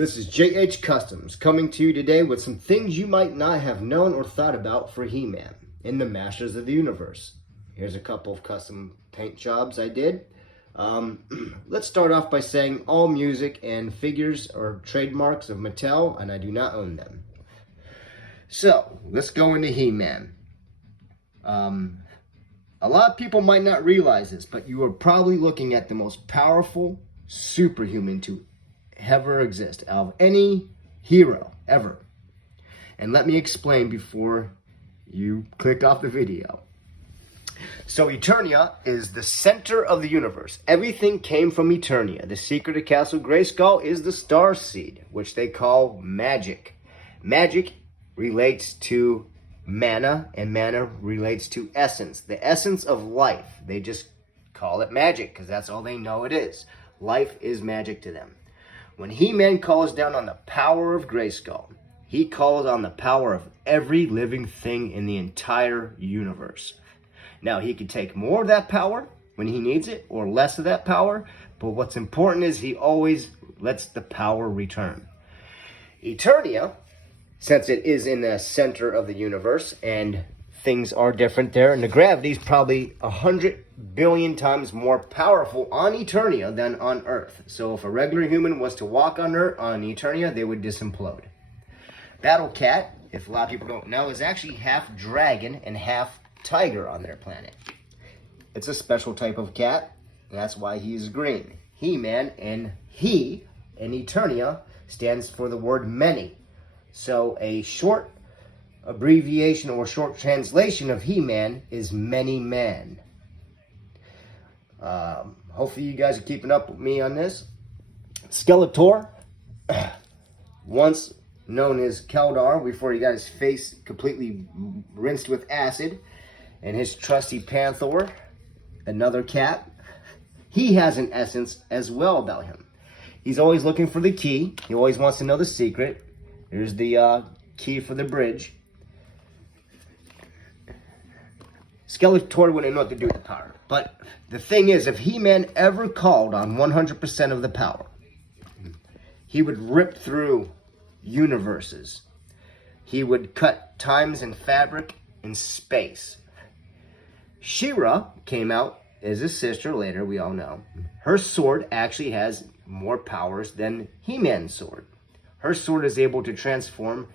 This is JH Customs coming to you today with some things you might not have known or thought about for He-Man in the Masters of the Universe. Here's a couple of custom paint jobs I did. Let's start off by saying all music and figures are trademarks of Mattel and I do not own them. So, let's go into He-Man. A lot of people might not realize this, but you are probably looking at the most powerful superhuman to ever exist out of any hero ever. And let me explain before you click off the video. So Eternia is the center of the universe. Everything came from Eternia. The secret of Castle Grayskull is the star seed, which they call magic. Magic relates to mana, and mana relates to essence. The essence of life. They just call it magic because that's all they know it is. Life is magic to them. When He-Man calls down on the power of Grayskull, he calls on the power of every living thing in the entire universe. Now, he can take more of that power when he needs it, or less of that power, but what's important is he always lets the power return. Eternia, since it is in the center of the universe, and things are different there, and the gravity is probably 100 billion times more powerful on Eternia than on Earth. So if a regular human was to walk on Eternia, they would implode. Battle Cat, if a lot of people don't know, is actually half dragon and half tiger on their planet. It's a special type of cat, and that's why he's green. He-Man, and he in Eternia stands for the word many. So a short abbreviation or short translation of He-Man is many man. Hopefully you guys are keeping up with me on this. Skeletor, once known as Keldar, before he got his face completely rinsed with acid, and his trusty Panther, another cat, he has an essence as well about him. He's always looking for the key. He always wants to know the secret. Here's the key for the bridge. Skeletor wouldn't know what to do with the power. But the thing is, if He-Man ever called on 100% of the power, he would rip through universes. He would cut times and fabric in space. She-Ra came out as his sister later, we all know. Her sword actually has more powers than He-Man's sword. Her sword is able to transform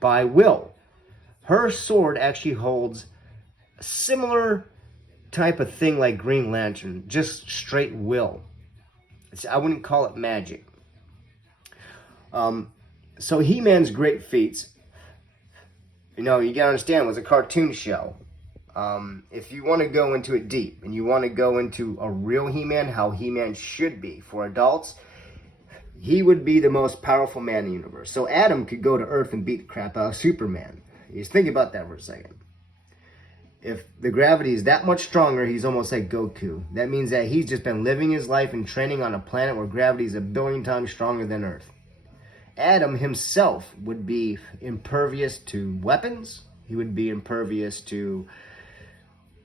by will. Her sword actually holds a similar type of thing like Green Lantern, just straight will. I wouldn't call it magic. So He-Man's great feats, you gotta understand, it was a cartoon show. If you want to go into it deep, and you want to go into a real He-Man, how He-Man should be for adults, he would be the most powerful man in the universe. So Adam could go to Earth and beat the crap out of Superman. Just think about that for a second. If the gravity is that much stronger, he's almost like Goku. That means that he's just been living his life and training on a planet where gravity is 1 billion times stronger than Earth. Adam himself would be impervious to weapons. He would be impervious to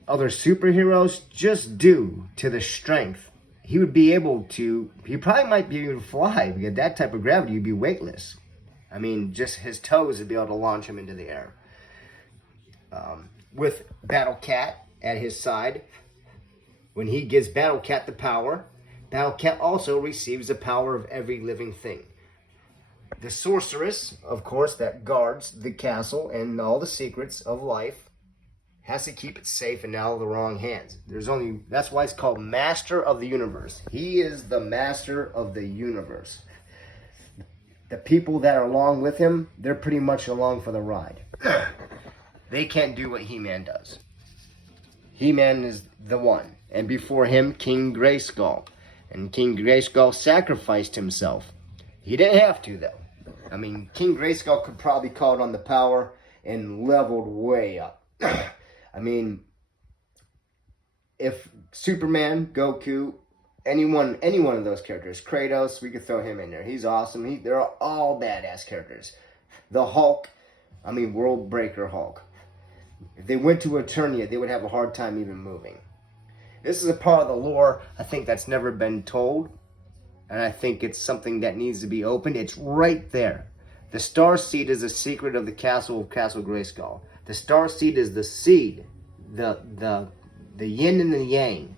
other superheroes just due to the strength. He would be able to, he probably might be able to fly, because that type of gravity, you'd be weightless. I mean, just his toes would be able to launch him into the air. With Battle Cat at his side, when he gives Battle Cat the power, Battle Cat also receives the power of every living thing. The sorceress, of course, that guards the castle and all the secrets of life, has to keep it safe and out of the wrong hands. That's why it's called Master of the Universe. He is the master of the universe. The people that are along with him, they're pretty much along for the ride. They can't do what He-Man does. He-Man is the one. And before him, King Grayskull. And King Grayskull sacrificed himself. He didn't have to, though. I mean, King Grayskull could probably call on the power and leveled way up. I mean, if Superman, Goku, any one of those characters, Kratos, we could throw him in there. He's awesome. They're all badass characters. The Hulk, World Breaker Hulk. If they went to Eternia, they would have a hard time even moving. This is a part of the lore, I think, that's never been told. and I think it's something that needs to be opened. It's right there. The Star Seed is the secret of the castle of Castle Grayskull. The Star Seed is the seed, the yin and the yang,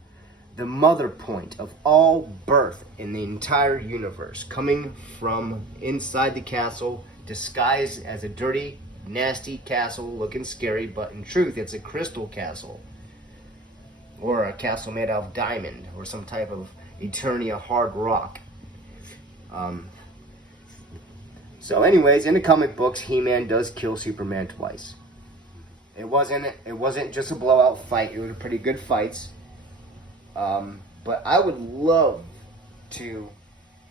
the mother point of all birth in the entire universe, coming from inside the castle, disguised as a dirty, nasty castle looking scary, but in truth it's a crystal castle, or a castle made out of diamond, or some type of Eternia hard rock. So anyways, in the comic books, He-Man does kill Superman twice. It wasn't just a blowout fight. It was pretty good fights. But I would love to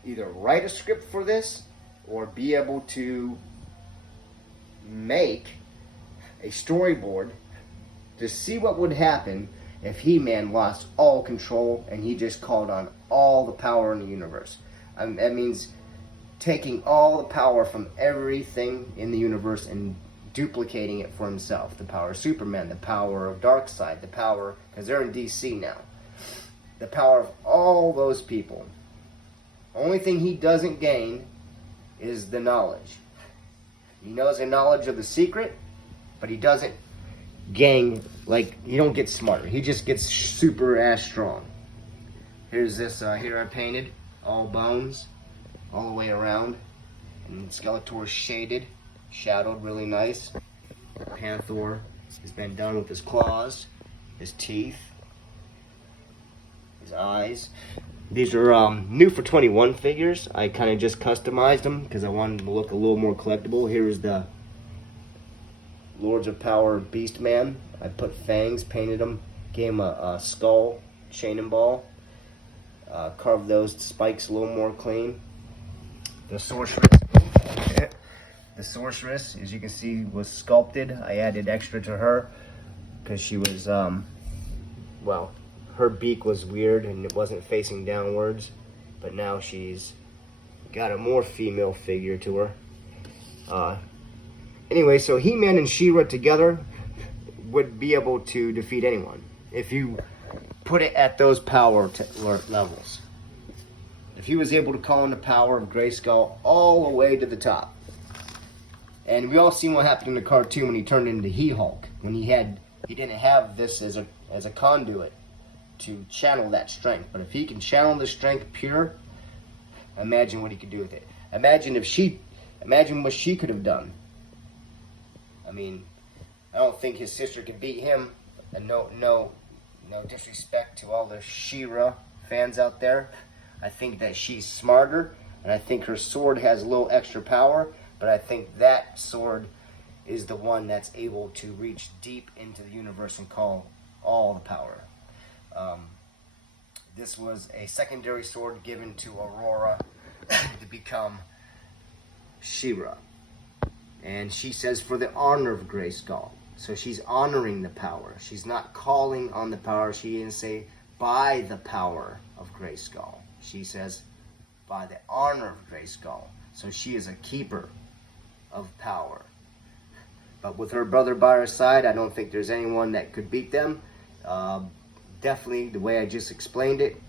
either write a script for this or be able to make a storyboard to see what would happen if He-Man lost all control and he just called on all the power in the universe. That means taking all the power from everything in the universe and duplicating it for himself. The power of Superman, the power of Darkseid, the power, because they're in DC now, the power of all those people. Only thing he doesn't gain is the knowledge. He knows the knowledge of the secret, but he doesn't gain, like, he don't get smarter. He just gets super ass strong. Here's this, here I painted, all bones, all the way around, and Skeletor shaded, shadowed really nice. Panther has been done with his claws, his teeth, his eyes. These are new for 21 figures. I kind of just customized them because I wanted them to look a little more collectible. Here is the Lords of Power Beast Man. I put fangs, painted them, gave him a skull, chain and ball. Carved those spikes a little more clean. The sorceress, as you can see, was sculpted. I added extra to her because she was, well, her beak was weird and it wasn't facing downwards, but now she's got a more female figure to her. Anyway, so He-Man and She-Ra together would be able to defeat anyone if you put it at those power levels. If he was able to call in the power of Grayskull all the way to the top. And we all seen what happened in the cartoon when he turned into He-Hulk. When he didn't have this as a conduit to channel that strength. But if he can channel the strength pure, imagine what he could do with it. Imagine what she could have done. I mean, I don't think his sister could beat him. And no disrespect to all the She-Ra fans out there. I think that she's smarter, and I think her sword has a little extra power, but I think that sword is the one that's able to reach deep into the universe and call all the power. This was a secondary sword given to Aurora to become She-Ra. And she says, for the honor of Grayskull. So she's honoring the power. She's not calling on the power. She didn't say, by the power of Grayskull. She says, by the honor of Grayskull. So she is a keeper of power. But with her brother by her side, I don't think there's anyone that could beat them. Definitely the way I just explained it.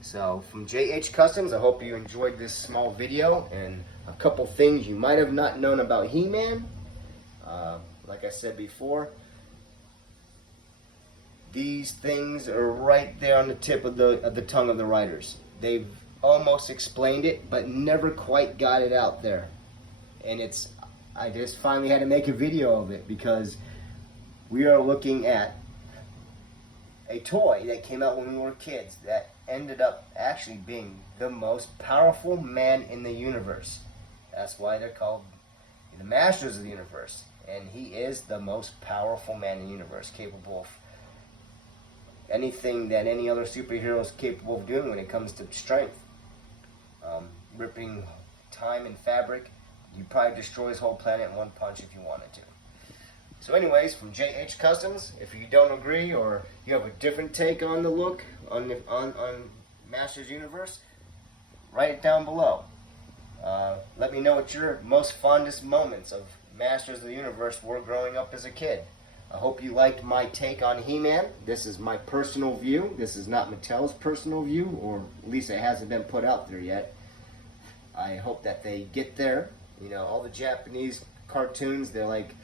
So from JH Customs, I hope you enjoyed this small video and a couple things you might have not known about He-Man. Like I said before, these things are right there on the tip of the tongue of the writers. They've almost explained it, but never quite got it out there. And I just finally had to make a video of it because we are looking at a toy that came out when we were kids that ended up actually being the most powerful man in the universe. That's why they're called the Masters of the Universe. And he is the most powerful man in the universe, capable of anything that any other superhero is capable of doing when it comes to strength. Ripping time and fabric. You probably destroy his whole planet in one punch if you wanted to. So anyways, from JH Customs, if you don't agree or you have a different take on the look on Masters Universe, write it down below. Let me know what your most fondest moments of Masters of the Universe were growing up as a kid. I hope you liked my take on He-Man. This is my personal view. This is not Mattel's personal view, or at least it hasn't been put out there yet. I hope that they get there. You know, all the Japanese cartoons, they're like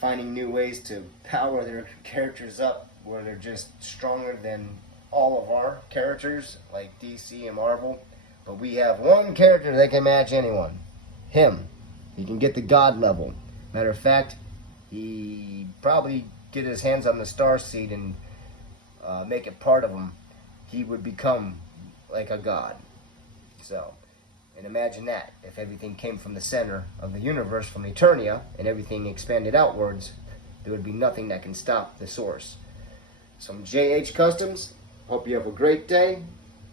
finding new ways to power their characters up where they're just stronger than all of our characters, like DC and Marvel. But we have one character that can match anyone. Him. He can get the God level. Matter of fact, he probably get his hands on the Star Seed and make it part of him. He would become like a god. So, and imagine that. If everything came from the center of the universe, from Eternia, and everything expanded outwards, there would be nothing that can stop the source. So I'm JH Customs. Hope you have a great day.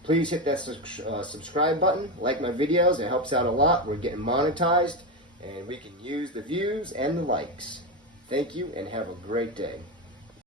Please hit that subscribe button. Like my videos. It helps out a lot. We're getting monetized, and we can use the views and the likes. Thank you, and have a great day.